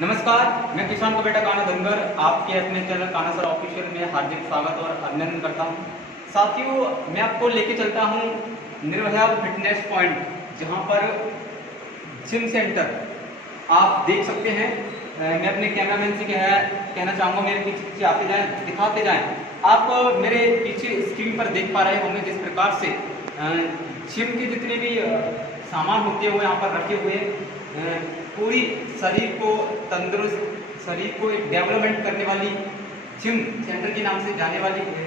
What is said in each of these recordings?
नमस्कार, मैं किसान का बेटा कान्हा धनगर आपके अपने चैनल कान्हा सर ऑफिशियल में हार्दिक स्वागत और अभिनंदन करता हूं। साथियों, मैं आपको लेके चलता हूं निर्भया फिटनेस पॉइंट, जहां पर जिम सेंटर आप देख सकते हैं। मैं अपने कैमरामैन से कहना चाहूँगा मेरे पीछे आते जाएं, दिखाते जाएं। आप मेरे पीछे स्क्रीन पर देख पा रहे होंगे जिस प्रकार से जिम के जितने भी सामान होते हैं वो यहाँ पर रखे हुए पूरी शरीर को तंदुरुस्त, शरीर को एक डेवलपमेंट करने वाली जिम सेंटर के नाम से जाने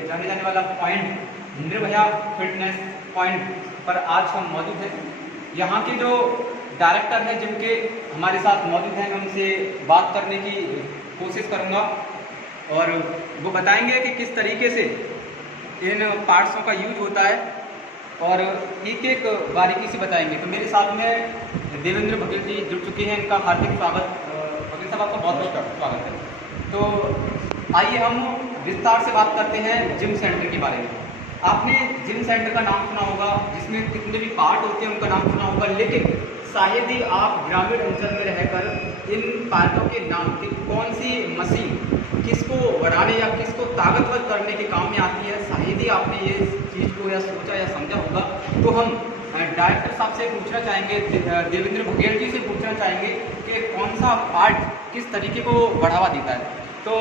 जाने वाला पॉइंट निर्भया फिटनेस पॉइंट पर आज हम मौजूद हैं। यहाँ के जो डायरेक्टर हैं जिम के हमारे साथ मौजूद हैं, मैं उनसे बात करने की कोशिश करूँगा और वो बताएंगे कि किस तरीके से इन पार्ट्सों का यूज होता है और एक एक बारीकी से बताएंगे। तो मेरे साथ में देवेंद्र बघेल जी जुड़ चुके हैं, इनका हार्दिक स्वागत। बघेल साहब, आपका बहुत बहुत स्वागत है। तो आइए हम विस्तार से बात करते हैं जिम सेंटर के बारे में। आपने जिम सेंटर का नाम सुना होगा, जिसमें कितने भी पार्ट होते हैं उनका नाम सुना होगा, लेकिन शायद ही आप ग्रामीण अंचल में रहकर इन पार्टों के नाम की कौन सी मशीन किसको बढ़ाने या किसको ताकतवर करने के काम में आती है, शायद ही आपने ये चीज़ को या सोचा या समझा होगा। तो हम डायरेक्टर साहब से पूछना चाहेंगे, देवेंद्र बघेल जी से पूछना चाहेंगे कि कौन सा पार्ट किस तरीके को बढ़ावा देता है। तो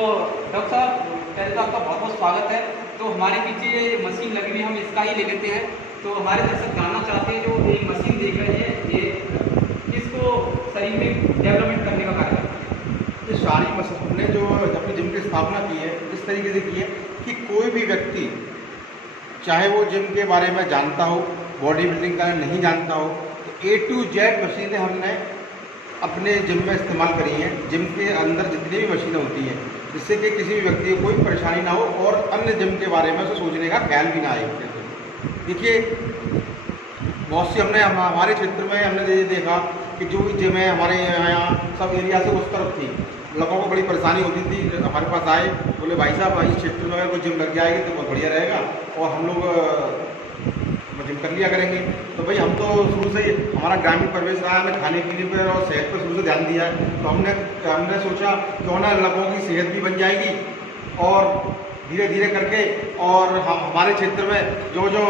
डॉक्टर साहब, पहले तो आपका बहुत बहुत स्वागत है। तो हमारे पीछे ये मशीन लगी हुई, हम इसका ही ले लेते हैं। तो हमारे दर्शक जानना चाहते हैं, जो ये मशीन देख रहे हैं, ये किसको शरीर में डेवलपमेंट करने का कार्य करता है? ये सारी मशीन ने जो अपनी जिम की स्थापना की है इस तरीके से की है कि कोई भी व्यक्ति चाहे वो जिम के बारे में जानता हो, बॉडी बिल्डिंग का नहीं जानता हो, तो A to Z मशीनें हमने अपने जिम में इस्तेमाल करी हैं। जिम के अंदर जितनी भी मशीनें होती हैं, जिससे कि किसी भी व्यक्ति को कोई परेशानी ना हो और अन्य जिम के बारे में सोचने का ख्याल भी ना आए। देखिए, बहुत सी हमने हमारे क्षेत्र में हमने ये देखा कि जो भी जिम है हमारे यहाँ सब एरिया से उस तरफ थी, लोगों को बड़ी परेशानी होती थी। हमारे पास आए, बोले भाई साहब इस क्षेत्र में अगर कोई जिम लग जाएगी तो बहुत बढ़िया रहेगा और हम लोग जिम कर लिया करेंगे। तो भाई हम तो शुरू से ही हमारा ग्रामीण परिवेश रहा है, हमें खाने पीने पर और सेहत पर शुरू से ध्यान दिया है। तो हमने सोचा क्यों ना लोगों की सेहत भी बन जाएगी और धीरे धीरे करके और हम हमारे क्षेत्र में जो जो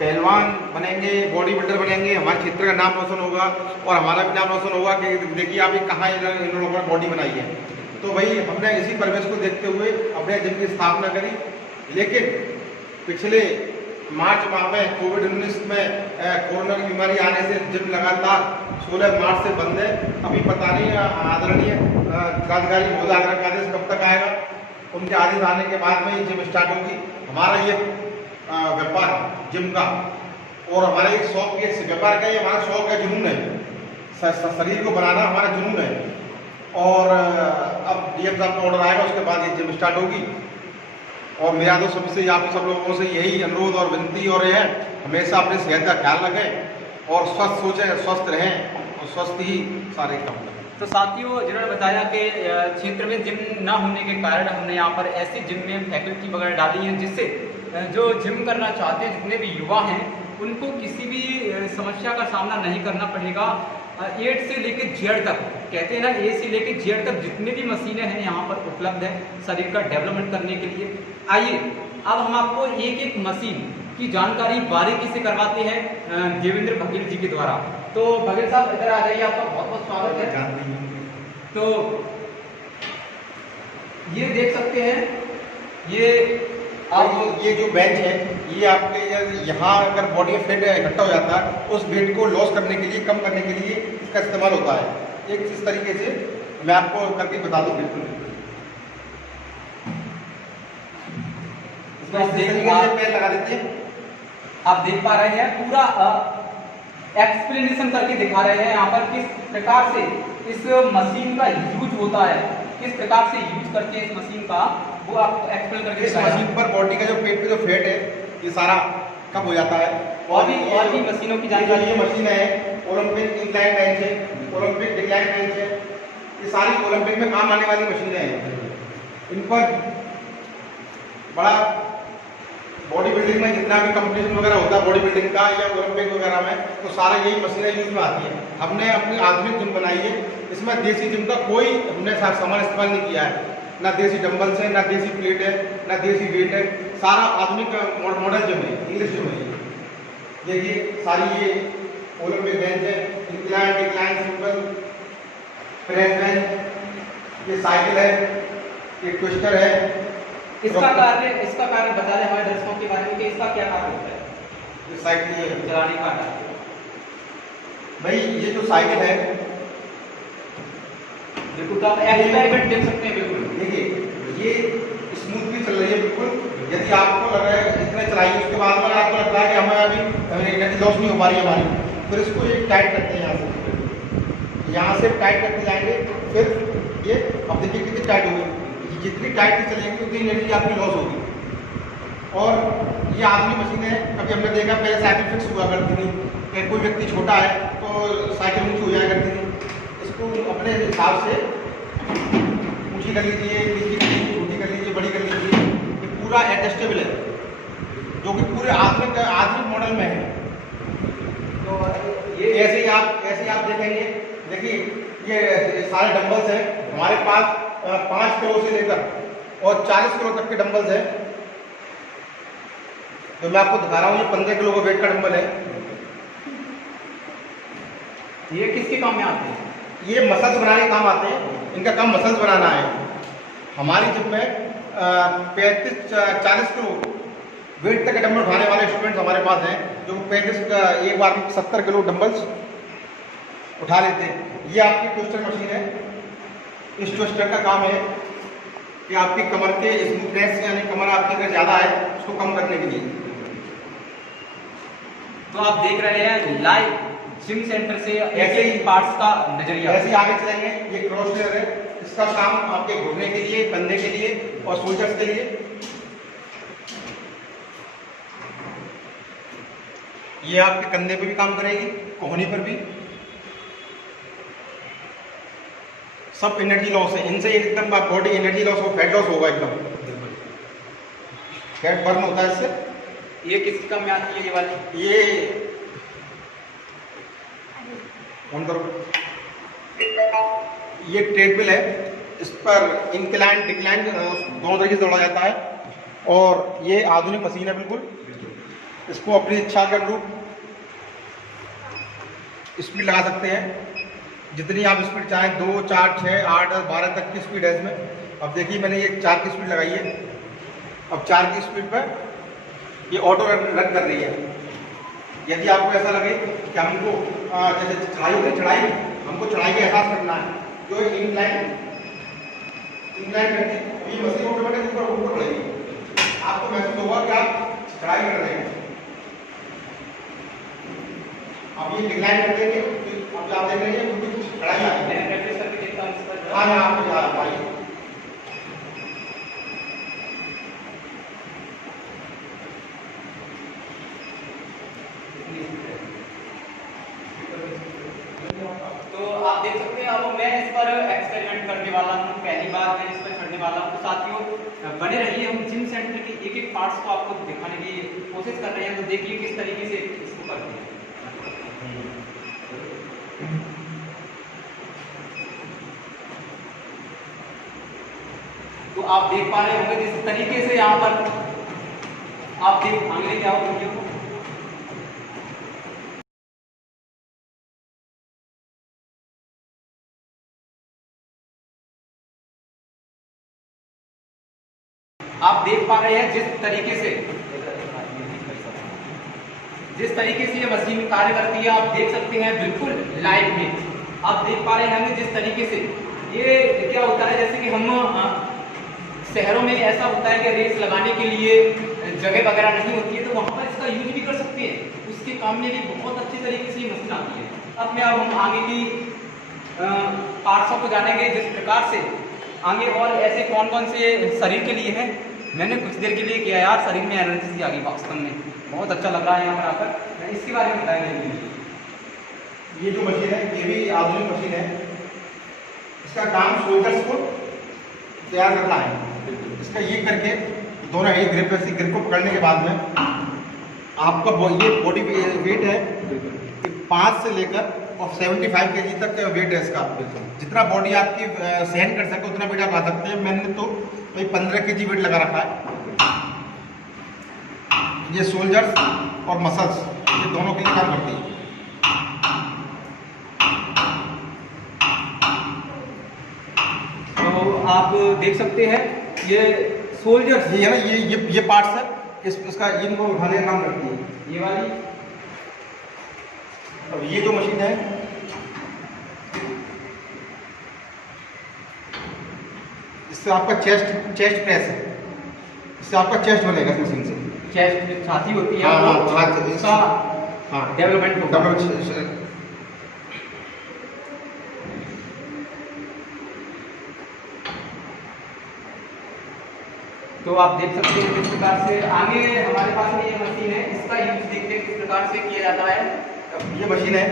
पहलवान बनेंगे, बॉडी बिल्डर बनेंगे, हमारे क्षेत्र का नाम रोशन होगा और हमारा भी नाम रोशन होगा कि देखिए आप कहाँ इन लोगों ने बॉडी बनाई है। तो भाई हमने इसी परिवेश को देखते हुए अपने जिम की स्थापना करी। लेकिन पिछले मार्च माह में कोविड-19 में कोरोना की बीमारी आने से जिम लगातार 16 मार्च से बंद है। अभी पता नहीं आदरणीय जिलाधिकारी महोदय का आदेश कब तक आएगा। उनके आदेश आने के बाद में ये जिम स्टार्ट होगी। हमारा ये व्यापार जिम का और हमारा एक शौक, ये व्यापार का ये हमारा शौक है, जुनून है, शरीर को बनाना हमारा जुनून है। और अब डीएम साहब का ऑर्डर आएगा, उसके बाद ये जिम स्टार्ट होगी। और मेरा तो सबसे आप सब लोगों से यही अनुरोध और विनती और है, हमेशा अपनी सेहत का ख्याल रखें और स्वस्थ सोचें, स्वस्थ रहें और स्वस्थ ही सारे काम करें। तो साथियों, जिन्होंने बताया कि क्षेत्र में जिम न होने के कारण हमने यहाँ पर ऐसी जिम में फैकल्टी वगैरह डाली है, जिससे जो जिम करना चाहते हैं जितने भी युवा हैं उनको किसी भी समस्या का सामना नहीं करना पड़ेगा। A से लेकर Z तक, कहते हैं ना, A से लेकर Z तक जितने भी मशीनें हैं यहाँ पर उपलब्ध है शरीर का डेवलपमेंट करने के लिए। आइए अब हम आपको एक एक मशीन की जानकारी बारीकी से करवाते हैं देवेंद्र बघेल जी के द्वारा। तो बघेल साहब इधर आ जाइए, आपका बहुत बहुत स्वागत है। तो ये देख सकते हैं, ये अब ये जो बेंच है ये आपके यहाँ अगर बॉडी में फेट इकट्ठा हो जाता है, उस वेट को लॉस करने के लिए, कम करने के लिए इसका इस्तेमाल होता है। एक इस तरीके से मैं आपको करके बता दूँ। बिल्कुल पैर लगा देते हैं। आप देख पा रहे हैं, पूरा एक्सप्लेनेशन करके दिखा रहे हैं यहाँ पर किस प्रकार से इस मशीन का यूज होता है, किस प्रकार से यूज करते हैं इस मशीन का, वो आपको एक्सप्लेन करके इस मशीन पर बॉडी का जो पेट पे जो फैट है ये सारा कम हो जाता है। और भी मशीनों की जानकारी। ये मशीन है ओलंपिक इंक्लाइन बेंच है, ओलंपिक डिक्लाइन बेंच है, ये सारी ओलंपिक में काम आने वाली मशीनें हैं। इन पर बड़ा बॉडी बिल्डिंग में जितना भी कंपटीशन वगैरह होता है बॉडी बिल्डिंग का या ओलंपिक वगैरह में, तो सारा यही मशीनें यूज में आती है। हमने अपनी आधुनिक जिम बनाई है, इसमें देसी जिम का कोई हमने सामान इस्तेमाल नहीं किया है। ना देसी डंबल्स है, ना देसी प्लेट है, ना देसी वेट है, सारा आधुनिक मॉडल जिम है, इंग्लिश जिम है। देखिए सारी ये ओलंपिक बेंच है, incline decline simple press bench, ये साइकिल है, ये ट्विस्टर है। इसका कार्य बता दें हमारे दर्शकों के बारे में कि इसका क्या कार्य होता है? ये साइकिल ये चलाने का कार्य भाई, ये जो साइकिल है बिल्कुल, तो आप एक्सपेरिमेंट देख सकते हैं। बिल्कुल देखिए ये स्मूथली चल रही है बिल्कुल। यदि आपको लग रहा है इतना चलाइए, उसके बाद में आपको लगता है कि हमें अभी एनर्जी लॉस नहीं हो पा रही है हमारी, फिर इसको एक टाइट करते हैं यहाँ से टाइट करते जाएंगे। फिर ये अब देखिए कितनी टाइट होगी, जितनी टाइट से चलेंगे उतनी एनर्जी आपकी लॉस होगी। और ये आधुनिक मशीन है। कभी हमने देखा पहले साइकिल फिक्स हुआ करती थी, कि कोई व्यक्ति छोटा है तो साइकिल ऊँची हो जाया करती थी। इसको अपने हिसाब से ऊँची कर लीजिए, नीची कर लीजिए, छोटी कर लीजिए, बड़ी कर लीजिए। ये पूरा एडजस्टेबल है, जो कि पूरे आधुनिक मॉडल में है। तो ये ऐसे ही आप देखेंगे। देखिए ये सारे डंबल्स हैं हमारे पास, 5 किलो से लेकर और 40 किलो तक के डंबल्स हैं। तो मैं आपको दिखा रहा हूँ, ये 15 किलो का वेट का डंबल है। ये किसके काम में आते हैं? ये मसल्स बनाने के काम आते हैं, इनका काम मसल्स बनाना है। हमारी जिम में 35-40 किलो वेट तक के डंबल उठाने वाले स्टूडेंट्स हमारे पास हैं, जो 35 का एक बार 70 किलो डंबल्स उठा लेते हैं। ये आपकी ट्विस्टर मशीन है। इस ट्विस्टर का काम है कि आपकी कमर के स्मूथनेस, यानी कमर आपकी अगर ज़्यादा है उसको कम करने के लिए। तो आप देख रहे हैं लाइव जिम सेंटर से ऐसे ही पार्ट्स का नजरिया। ऐसे आगे चलेंगे। ये क्रॉस लेयर है, इसका काम आपके घुटने के लिए, कंधे के लिए और शोल्डर्स के लिए। ये आपके कंधे पे भी काम करेगी, कोहनी पर भी। सब एनर्जी लॉस है इनसे, एकदम बॉडी एनर्जी लॉस हो, फैट लॉस होगा एकदम, फैट बर्न होता है इससे। ये किसकी काम में आती है ये वाली? ये ऑन करो। ये ट्रेडमिल है, इस पर इंक्लाइन डिक्लाइन दोनों तरीके से दौड़ा जाता है। और ये आधुनिक मशीन है बिल्कुल। इसको अपनी इच्छा के अनुरूप स्पीड लगा सकते हैं, जितनी आप स्पीड चाहें, 2, 4, 6, 8, 12 तक की स्पीड है इसमें। अब देखिए मैंने ये 4 की स्पीड लगाई है। अब 4 की स्पीड पर ये ऑटो रन कर रही है। यदि आपको ऐसा लगे कि हमको जैसे चढ़ाई होती है, चढ़ाई हमको चढ़ाई का एहसास करना है, जो इंक्लाइन करती है, ये मशीन ऑटोमेटिक ऊपर बढ़ेगी। आपको महसूस होगा कि आप चढ़ाई कर रहे हैं। अब ये डिक्लाइन कर देंगे, अब आप देख रहे हैं कुछ चढ़ाई आ गई। मैं प्रैक्टिस करके देखता हूं इस पर। हाँ, यहाँ पे जा पाइए। तो आप देख सकते हैं, अब मैं इस पर एक्सपेरिमेंट करने वाला हूँ, पहली बार मैं इस पर चढ़ने वाला हूँ। तो साथियों बने रहिए, हम जिम सेंटर के एक एक पार्ट्स को आपको दिखाने की कोशिश कर रहे हैं। तो देखिए किस तरीके से इसको करते हैं। तो आप देख पा रहे होंगे जिस तरीके से यहाँ पर आप देख आगे क्या हो वीडियो को। आप देख पा रहे हैं जिस तरीके से ये मशीन कार्य करती है, आप देख सकते हैं बिल्कुल लाइव में। आप देख पा रहे हैं जिस तरीके से ये क्या होता है, जैसे कि हम शहरों में ऐसा होता है कि रेस लगाने के लिए जगह वगैरह नहीं होती है, तो वहाँ पर इसका यूज भी कर सकते हैं। उसके काम में भी बहुत अच्छी तरीके से ये मशीन आती है। अब हम आगे की पार्ट्सों को जानेंगे, जिस प्रकार से आगे और ऐसे कौन कौन से शरीर के लिए है। मैंने कुछ देर के लिए किया यार, शरीर में एनर्जी सी आ गई वास्तव में, बहुत अच्छा लग रहा है यहाँ पर आकर। मैं इसके बारे में बताएंगे। ये जो मशीन है ये भी आधुनिक मशीन है। इसका काम शोल्डर्स को तैयार करना है। इसका ये करके दोनों एक ग्रिप है, ग्रिप को पकड़ने के बाद में आपका ये बॉडी वेट है 5 से लेकर और 75 kg तक वेट है इसका। जितना बॉडी आपकी सहन कर सके उतना वेट आप ला सकते हैं। मैंने तो भाई 15 kg वेट लगा रखा है। ये शोल्डर्स और मसल्स ये दोनों के लिए काम करती है। तो आप देख सकते हैं ये शोल्डर्स, ये है ना, ये पार्ट्स है इसका, इनको उठाने का काम करती है ये वाली। अब ये जो मशीन है इससे आपका चेस्ट प्रेस है, इससे आपका चेस्ट बनेगा इस मशीन से। चेस्ट जो छाती होती है हाँ, वो छाती उसका हाँ डेवलपमेंट होगा। तो आप देख सकते हैं किस प्रकार से आगे हमारे पास में ये मशीन है, इसका यूज देखते हैं किस प्रकार से किया जाता है। ये मशीन है,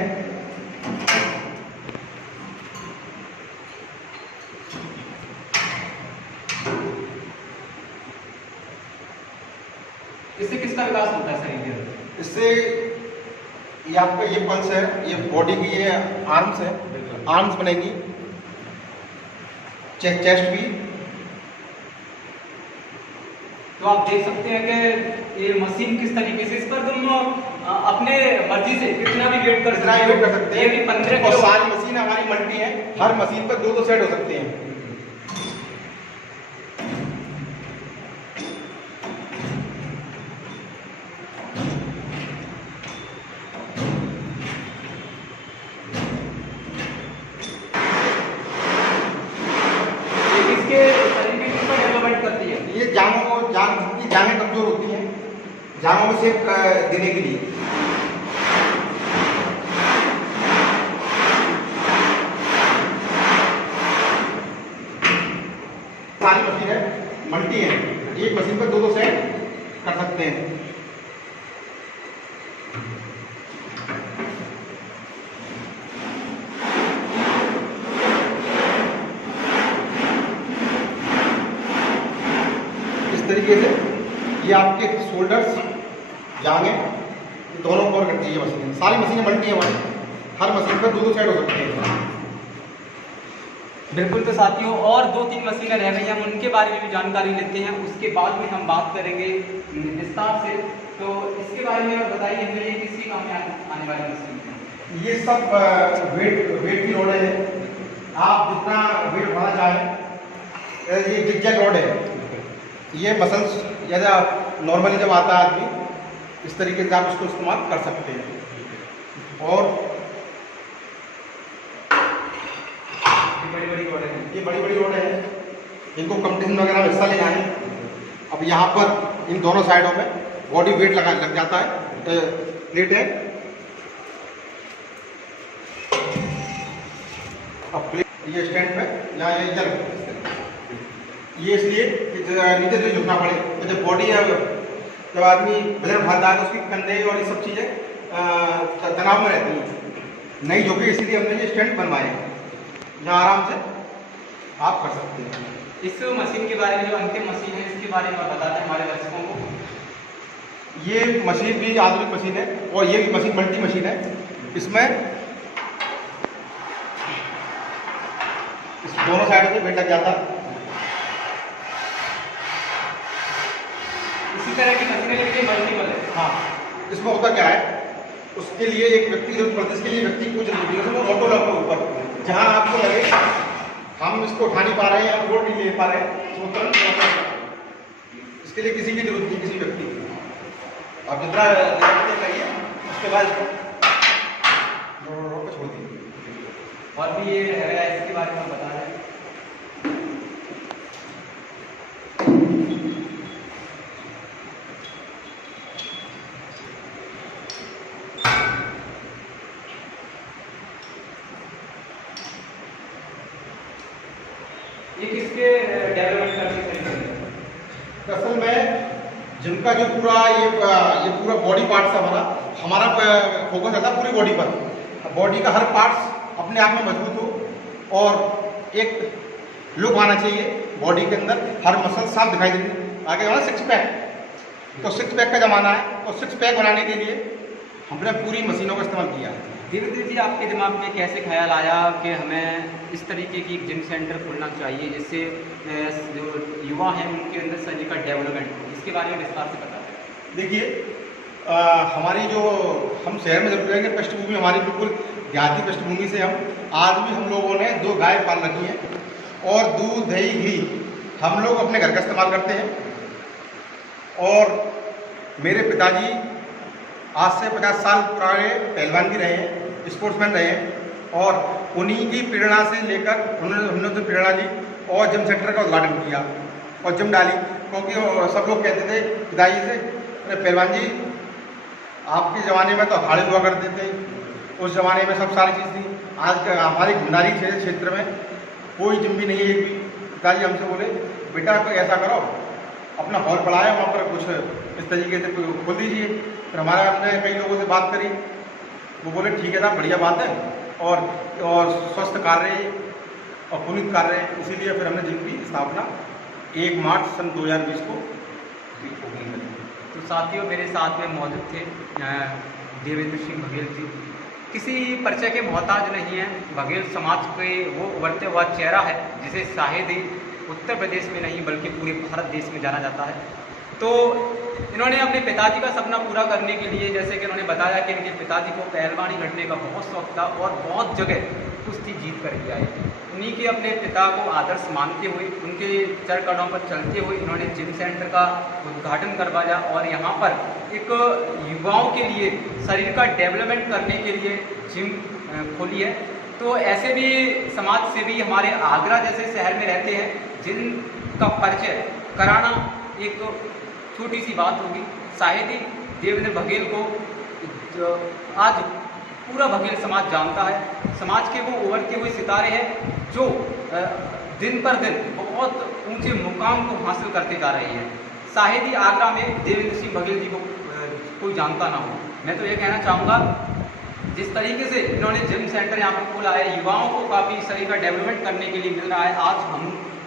इससे किसका विकास होता है शरीर के अंदर? इससे ये आपका ये पल्स है, ये बॉडी की ये आर्म्स है, आर्म्स बनेंगी, चेस्ट भी। तो आप देख सकते हैं कि ये मशीन किस तरीके से, इस पर तुम अपने मर्जी से कितना भी वेट कर सकते हैं। ये भी 15 और किलो। सारी मशीन हमारी मल्टी है, हर मशीन पर 2-2 सेट हो सकते हैं। ये जांघें कमजोर होती हैं, जांघों में शेप देने के लिए। सारी मशीन है, मल्टी है, एक मशीन पर 2-2 सेट कर सकते हैं। तरीके से ये आपके शोल्डर्स, जांघें दोनों कवर करती है ये मशीनें। सारी मशीनें मल्टी है हमारी, हर मशीन पर 2-2 साइड हो सकती है। बिल्कुल। तो साथियों और 2-3 मशीनें रह गई, हम उनके बारे में भी जानकारी लेते हैं, उसके बाद में हम बात करेंगे विस्तार से। तो इसके बारे में बताइए हमें, ये किसी काम में आने वाली मशीन है? ये सब वेट की रोड है। आप जितना वेट उठाना चाहें, ये जिग-जैग रोड है। ये मसल्स जैसा नॉर्मली जब आता है आदमी, इस तरीके से आप इसको इस्तेमाल कर सकते हैं। और ये बड़ी बड़ी रोड है, इनको कंपटीशन वगैरह में हिस्सा ले जाए। अब यहाँ पर इन दोनों साइडों में बॉडी वेट लग जाता है, प्लेट है। अब प्लेट ये स्टैंड पे यहाँ ये चल, ये इसलिए कि नीचे से झुकना पड़े। तो जब बॉडी जब आदमी वजन उठाता है तो उसकी कंधे और ये सब चीज़ें तनाव में रहती हैं, नहीं झुके, इसीलिए हमने ये स्टैंड बनवाए हैं, जहाँ आराम से आप कर सकते हैं। इस मशीन के बारे में, जो अंतिम मशीन है, इसके बारे में बताते हैं हमारे दर्शकों को। ये मशीन भी आधुनिक मशीन है और ये भी मशीन मल्टी मशीन है। इसमें इस दोनों साइड से वेट लग जाता है। इसी तरह की मशीनें लेकिन मल्टीपल है। हाँ, इसमें होता क्या है, उसके लिए एक व्यक्ति की जरूरत पड़ती है। इसके लिए व्यक्ति को जरूरत है, उसमें ऑटो लॉक के ऊपर जहाँ आपको लगे हम इसको उठा नहीं पा रहे हैं या लोड नहीं ले पा रहे हैं, तो तुरंत इसके लिए किसी की जरूरत नहीं, किसी व्यक्ति की। आप जितना करिए उसके बाद इसको रोड पे छोड़ दीजिए। और भी ये है, इसके बारे में बता रहे हैं। ये किसके डेवलपमेंट करने से? असल में जिनका जो पूरा ये पूरा बॉडी पार्ट्स है हमारा फोकस रहता है पूरी बॉडी पर। बॉडी का हर पार्ट्स अपने आप में मजबूत हो और एक लुक आना चाहिए बॉडी के अंदर, हर मसल साफ दिखाई आगे वाला 6 पैक, तो 6 पैक का ज़माना है, और 6 पैक बनाने के लिए हमने पूरी मशीनों का इस्तेमाल किया है। देवेंद्र जी, आपके दिमाग में कैसे ख्याल आया कि हमें इस तरीके की एक जिम सेंटर खोलना चाहिए जिससे जो युवा हैं उनके अंदर शरीर का डेवलपमेंट हो? इसके बारे में विस्तार से बताएं। देखिए, हमारी जो हम शहर में जब रहेंगे, पृष्ठभूमि हमारी बिल्कुल देहाती पृष्ठभूमि से आज भी हम लोगों ने 2 गाय पाल रखी हैं, और दूध दही घी हम लोग अपने घर का इस्तेमाल करते हैं। और मेरे पिताजी आज से 50 साल पुराने पहलवान भी रहे हैं, स्पोर्ट्समैन रहे हैं, और उन्हीं की प्रेरणा से लेकर हमने तो प्रेरणा ली और जिम सेंटर का उद्घाटन किया और जिम डाली। क्योंकि सब लोग कहते थे पिताजी से, अरे पहलवान जी, आपके ज़माने में तो अखाड़े हुआ करते थे, उस ज़माने में सब सारी चीज़ थी। आज हमारी घुंडारी क्षेत्र में कोई जिम भी नहीं है एक भी। पिताजी हमसे बोले, बेटा कोई ऐसा करो, अपना हॉल पड़ा है वहाँ पर कुछ इस तरीके से खोल दीजिए। फिर हमारा हमने कई लोगों से बात करी, वो बोले ठीक है साहब, बढ़िया बात है, और स्वस्थ कार्य और पुनीत कार्य, इसीलिए फिर हमने जिम की स्थापना 1 मार्च सन 2020 को ओपनिंग करी। तो साथियों, मेरे साथ में मौजूद थे देवेंद्र सिंह बघेल जी। किसी परिचय के मोहताज नहीं है। बघेल समाज के वो उभरते हुआ चेहरा है जिसे शायद ही उत्तर प्रदेश में नहीं बल्कि पूरे भारत देश में जाना जाता है। तो इन्होंने अपने पिताजी का सपना पूरा करने के लिए, जैसे कि उन्होंने बताया कि इनके पिताजी को पहलवानी लड़ने का बहुत शौक था और बहुत जगह कुश्ती जीत कर के आए। उन्हीं के अपने पिता को आदर्श मानते हुए, उनके चरकड़ों पर चलते हुए इन्होंने जिम सेंटर का उद्घाटन करवाया और यहाँ पर एक युवाओं के लिए शरीर का डेवलपमेंट करने के लिए जिम खोली है। तो ऐसे भी समाज सेवी हमारे आगरा जैसे शहर में रहते हैं जिनका परिचय कराना एक छोटी सी बात होगी। शायद ही देवेंद्र बघेल को आज पूरा बघेल समाज जानता है। समाज के वो उभरते हुए सितारे हैं जो दिन पर दिन बहुत ऊंचे मुकाम को हासिल करते जा रहे हैं। शायद ही आगरा में देवेंद्र सिंह बघेल जी को कोई जानता ना हो। मैं तो ये कहना चाहूँगा, जिस तरीके से इन्होंने जिम सेंटर यहाँ पर खोला है, युवाओं को काफ़ी शरीर का डेवलपमेंट करने के लिए मिल रहा है। आज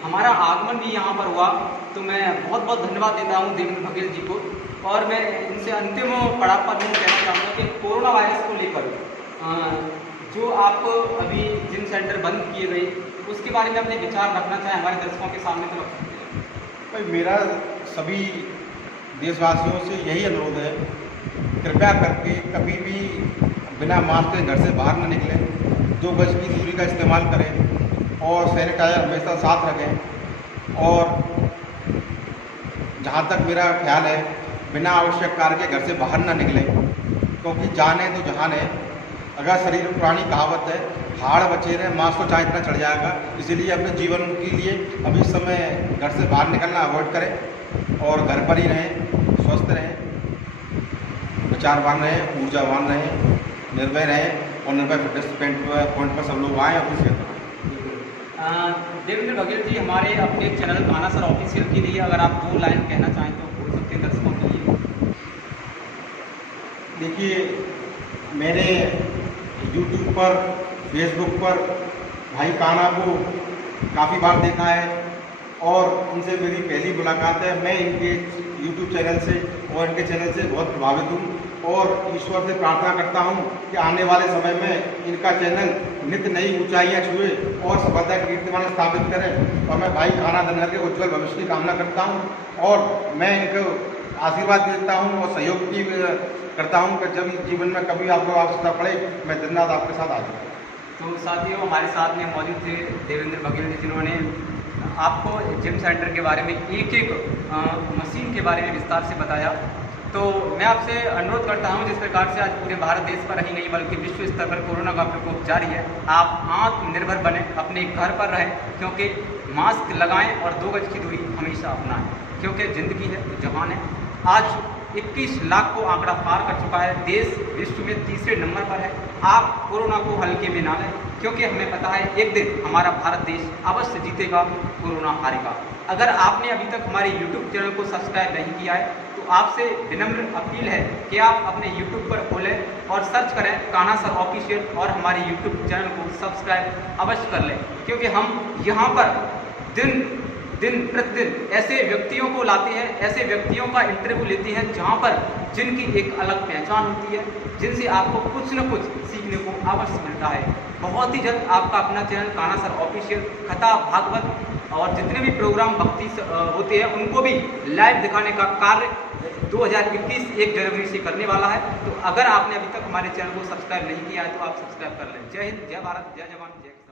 हमारा आगमन भी यहाँ पर हुआ, तो मैं बहुत बहुत धन्यवाद देता हूँ देवेंद्र बघेल जी को। और मैं इनसे अंतिम पड़ाव पर मैं कहना चाहूँगा कि कोरोना वायरस को लेकर जो आप अभी जिम सेंटर बंद किए गए, उसके बारे में अपने विचार रखना चाहें हमारे दर्शकों के सामने तो रख सकते हैं। भाई, मेरा सभी देशवासियों से यही अनुरोध है, कृपया करके कभी भी बिना मास्क के घर से बाहर न निकलें, 2 गज की दूरी का इस्तेमाल करें और सैनिटाइजर हमेशा साथ रखें। और जहाँ तक मेरा ख्याल है, बिना आवश्यक कार्य के घर से बाहर ना निकलें, क्योंकि जान है तो जहान है। अगर शरीर में पुरानी कहावत है, हाड़ बचे रहे मांस तो चाहे इतना चढ़ जाएगा। इसीलिए अपने जीवन के लिए अब इस समय घर से बाहर निकलना अवॉइड करें और घर पर ही रहें, स्वस्थ रहें, विचारवान रहें, ऊर्जावान रहें, निर्भय रहें और निर्भय फिटनेस पॉइंट पर सब लोग आएँ और खुश रहें। देवेंद्र बघेल जी, हमारे अपने चैनल कान्हा सर ऑफिशियल के लिए अगर आप 2 लाइन कहना चाहें तो बोल सकते हैं दर्शकों के लिए। देखिए, मैंने यूट्यूब पर, फेसबुक पर भाई कान्हा को काफ़ी बार देखा है और उनसे मेरी पहली मुलाकात है। मैं इनके यूट्यूब चैनल से और इनके चैनल से बहुत प्रभावित हूँ और ईश्वर से प्रार्थना करता हूँ कि आने वाले समय में इनका चैनल नित्य नई ऊंचाइयाँ छुए और सफलता के कीर्तिमान स्थापित करें। और मैं भाई कान्हा धनगर के उज्ज्वल भविष्य की कामना करता हूँ और मैं इनको आशीर्वाद देता हूँ और सहयोग की करता हूँ कि जब जीवन में कभी आपको आवश्यकता पड़े, मैं दिन रात आपके साथ आ जाऊँ। तो साथियों, हमारे साथ में मौजूद थे देवेंद्र बघेल जी, जिन्होंने आपको जिम सेंटर के बारे में एक मशीन के बारे में विस्तार से बताया। तो मैं आपसे अनुरोध करता हूं, जिस प्रकार से आज पूरे भारत देश पर ही नहीं बल्कि विश्व स्तर पर कोरोना का प्रकोप जारी है, आप आत्मनिर्भर बने, अपने घर पर रहें, क्योंकि मास्क लगाएं और 2 गज की दूरी हमेशा अपनाएं, क्योंकि ज़िंदगी है तो जहान है। आज 21 लाख को आंकड़ा पार कर चुका है, देश विश्व में 3रे नंबर पर है। आप कोरोना को हल्के में ना लें, क्योंकि हमें पता है एक दिन हमारा भारत देश अवश्य जीतेगा, कोरोना हारेगा। अगर आपने अभी तक हमारे YouTube चैनल को सब्सक्राइब नहीं किया है तो आपसे विनम्र अपील है कि आप अपने YouTube पर खोलें और सर्च करें कान्हा सर ऑफिशियल और हमारे YouTube चैनल को सब्सक्राइब अवश्य कर लें, क्योंकि हम यहाँ पर दिन दिन प्रतिदिन ऐसे व्यक्तियों को लाते हैं, ऐसे व्यक्तियों का इंटरव्यू लेते हैं जहां पर जिनकी एक अलग पहचान होती है, जिनसे आपको कुछ न कुछ सीखने को अवश्य मिलता है। बहुत ही जल्द आपका अपना चैनल कान्हा सर ऑफिशियल कथा भागवत और जितने भी प्रोग्राम भक्ति होते हैं उनको भी लाइव दिखाने का कार्य 2021 1 जनवरी से करने वाला है। तो अगर आपने अभी तक हमारे चैनल को सब्सक्राइब नहीं किया है तो आप सब्सक्राइब कर लें। जय हिंद, जय भारत, जय जवान, जय किसान।